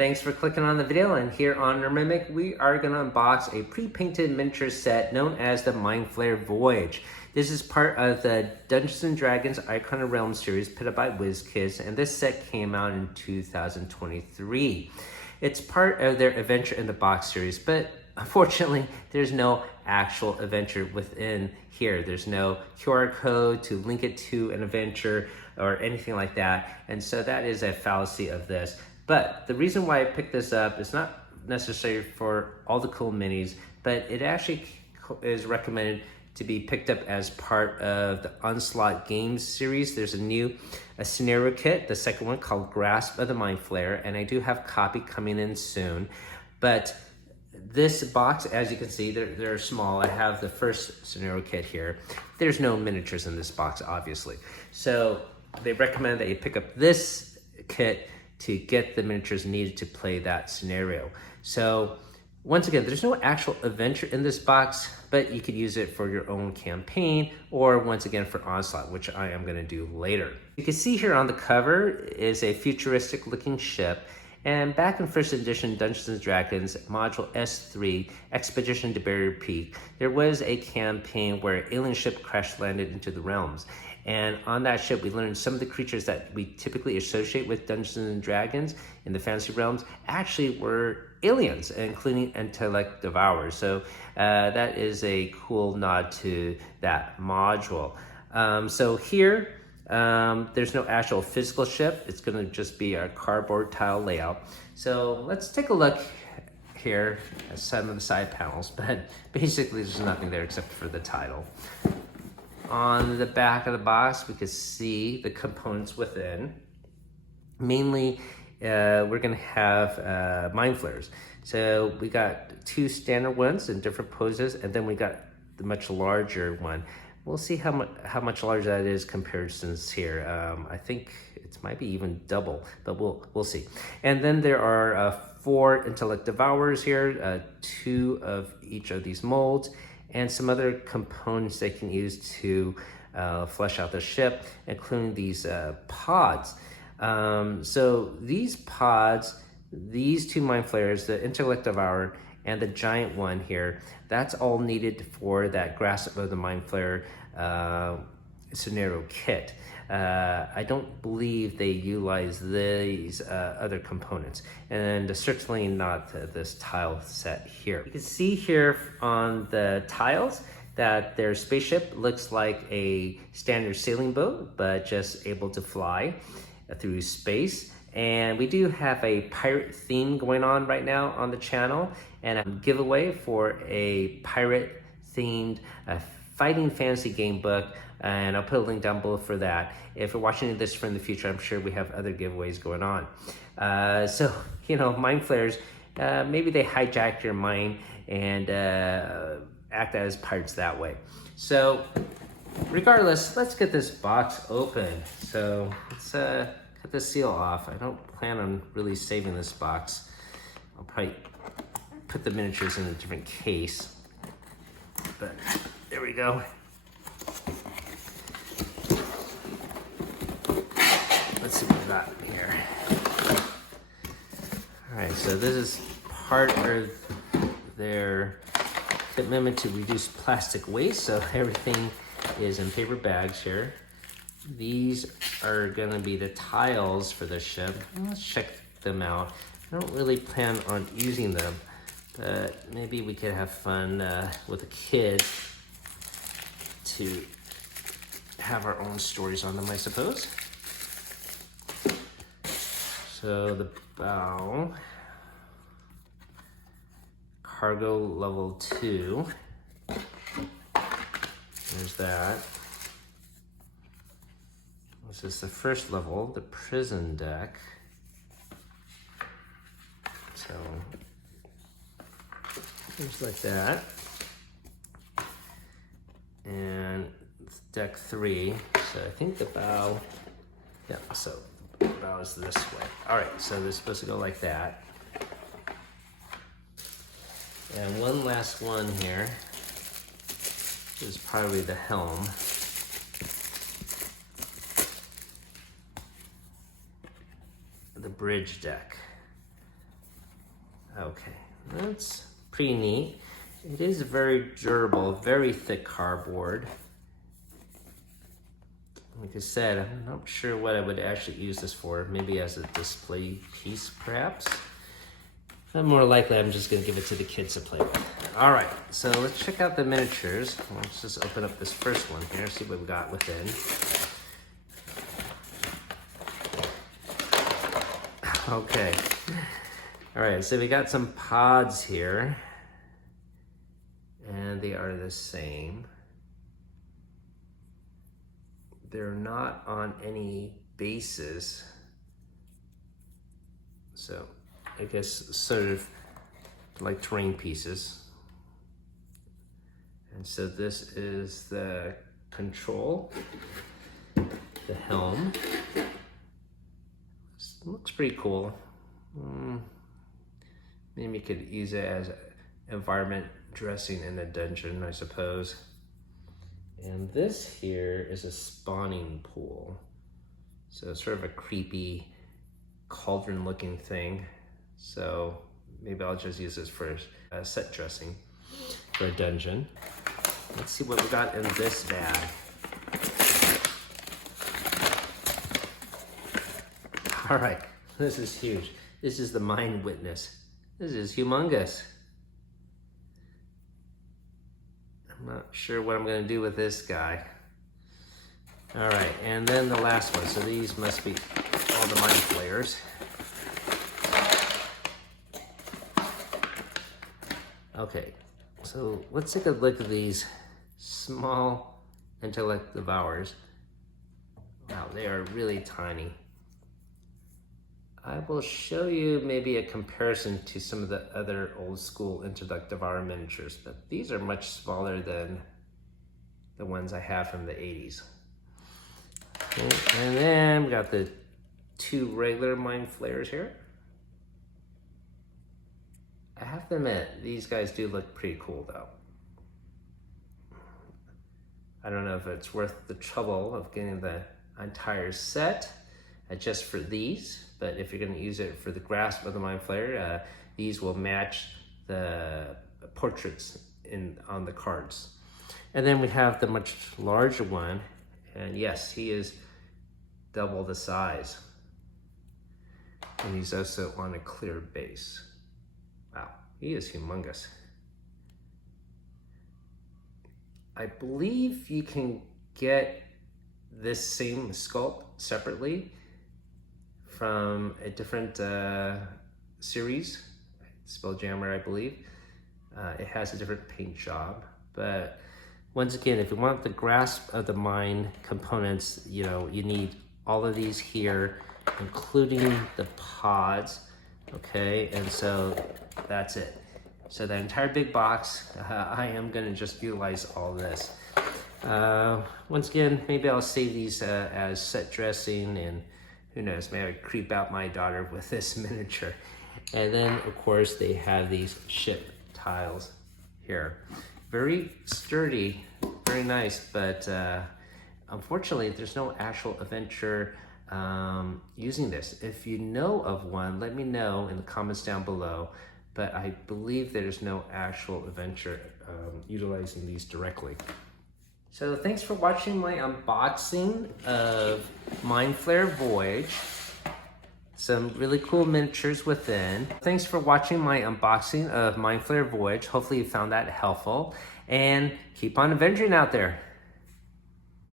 Thanks for clicking on the video, and here on Mimic, we are going to unbox a pre-painted miniature set known as the Flayer Voyage. This is part of the Dungeons & Dragons Icon of Realms series put up by WizKids, and this set came out in 2023. It's part of their Adventure in the Box series, but unfortunately, there's no actual adventure within here. There's no QR code to link it to an adventure or anything like that, and so that is a fallacy of this. But the reason why I picked this up is not necessarily for all the cool minis, but it actually is recommended to be picked up as part of the Onslaught Games series. There's a scenario kit, the second one, called Grasp of the Flayer, and I do have a copy coming in soon. But this box, as you can see, they're small. I have the first scenario kit here. There's no miniatures in this box, obviously. So they recommend that you pick up this kit to get the miniatures needed to play that scenario. So once again, there's no actual adventure in this box, but you could use it for your own campaign or once again for Onslaught, which I am gonna do later. You can see here on the cover is a futuristic looking ship, and back in first edition Dungeons & Dragons module S3 Expedition to Barrier Peak, there was a campaign where an alien ship crash landed into the realms. And on that ship, we learned some of the creatures that we typically associate with Dungeons & Dragons in the fantasy realms actually were aliens, including intellect devourers. So that is a cool nod to that module. So here, there's no actual physical ship. It's gonna just be a cardboard tile layout. So let's take a look here at some of the side panels, but basically there's nothing there except for the title. On the back of the box, we can see the components within. Mainly, we're gonna have Mind Flayers. So we got two standard ones in different poses, and then we got the much larger one. We'll see how much larger that is comparisons here. I think it might be even double, but we'll see. And then there are 4 intellect devourers here, 2 of each of these molds, and some other components they can use to flesh out the ship, including these pods. So these pods, these 2 Mind Flayers, the Intellect Devourer and the giant one here, that's all needed for that Grasp of the Flayer scenario kit. I don't believe they utilize these other components, and certainly not this tile set here. You can see here on the tiles that their spaceship looks like a standard sailing boat, but just able to fly through space. And we do have a pirate theme going on right now on the channel, and a giveaway for a pirate themed fighting fantasy game book, and I'll put a link down below for that. If you're watching this from the future, I'm sure we have other giveaways going on. So, you know, Mind Flayers, maybe they hijack your mind and act as pirates that way. So, regardless, let's get this box open. So, let's cut the seal off. I don't plan on really saving this box. I'll probably put the miniatures in a different case. But there we go. Let's see what we got here. All right, so this is part of their commitment to reduce plastic waste. So everything is in paper bags here. These are gonna be the tiles for the ship. Let's check them out. I don't really plan on using them, but maybe we could have fun with the kids to have our own stories on them, I suppose. So the bow, cargo level 2. There's that. This is the first level, the prison deck. So, things like that. And deck 3. So I think the bow, yeah, so the bow is this way. All right, so they're supposed to go like that. And one last one here is probably the helm. The bridge deck. Okay, that's pretty neat. It is very durable, very thick cardboard. Like I said, I'm not sure what I would actually use this for. Maybe as a display piece, perhaps. But more likely, I'm just gonna give it to the kids to play with. All right, so let's check out the miniatures. Let's just open up this first one here, see what we got within. Okay. All right, so we got some pods here. And they are the same. They're not on any bases. So I guess sort of like terrain pieces. And so this is the control, the helm. This looks pretty cool. Maybe you could use it as environment dressing in a dungeon, I suppose. And this here is a spawning pool. So it's sort of a creepy cauldron looking thing. So maybe I'll just use this for set dressing for a dungeon. Let's see what we got in this bag. All right, this is huge. This is the Mind Witness. This is humongous. I'm not sure what I'm gonna do with this guy. All right, and then the last one. So these must be all the Mind Flayers. Okay, so let's take a look at these small intellect devourers. Wow, they are really tiny. I will show you maybe a comparison to some of the other old school intellect devourer miniatures, but these are much smaller than the ones I have from the 80s. Okay, and then we got the two regular Mind Flayers here. I have to admit, these guys do look pretty cool though. I don't know if it's worth the trouble of getting the entire set just for these, but if you're going to use it for the grasp of the Mind Flayer, these will match the portraits on the cards. And then we have the much larger one, and yes, he is double the size. And he's also on a clear base. Wow, he is humongous. I believe you can get this same sculpt separately from a different series, Spelljammer, I believe. It has a different paint job, but once again, if you want the grasp of the mind components, you know, you need all of these here, including the pods, okay? And so that's it. So the entire big box, I am gonna just utilize all this. Once again, maybe I'll save these as set dressing, and who knows, maybe I creep out my daughter with this miniature. And then of course they have these ship tiles here. Very sturdy, very nice, but unfortunately there's no actual adventure using this. If you know of one, let me know in the comments down below, but I believe there's no actual adventure utilizing these directly. So thanks for watching my unboxing of Mind Flayer Voyage. Some really cool miniatures within. Thanks for watching my unboxing of Mind Flayer Voyage. Hopefully you found that helpful, and keep on adventuring out there.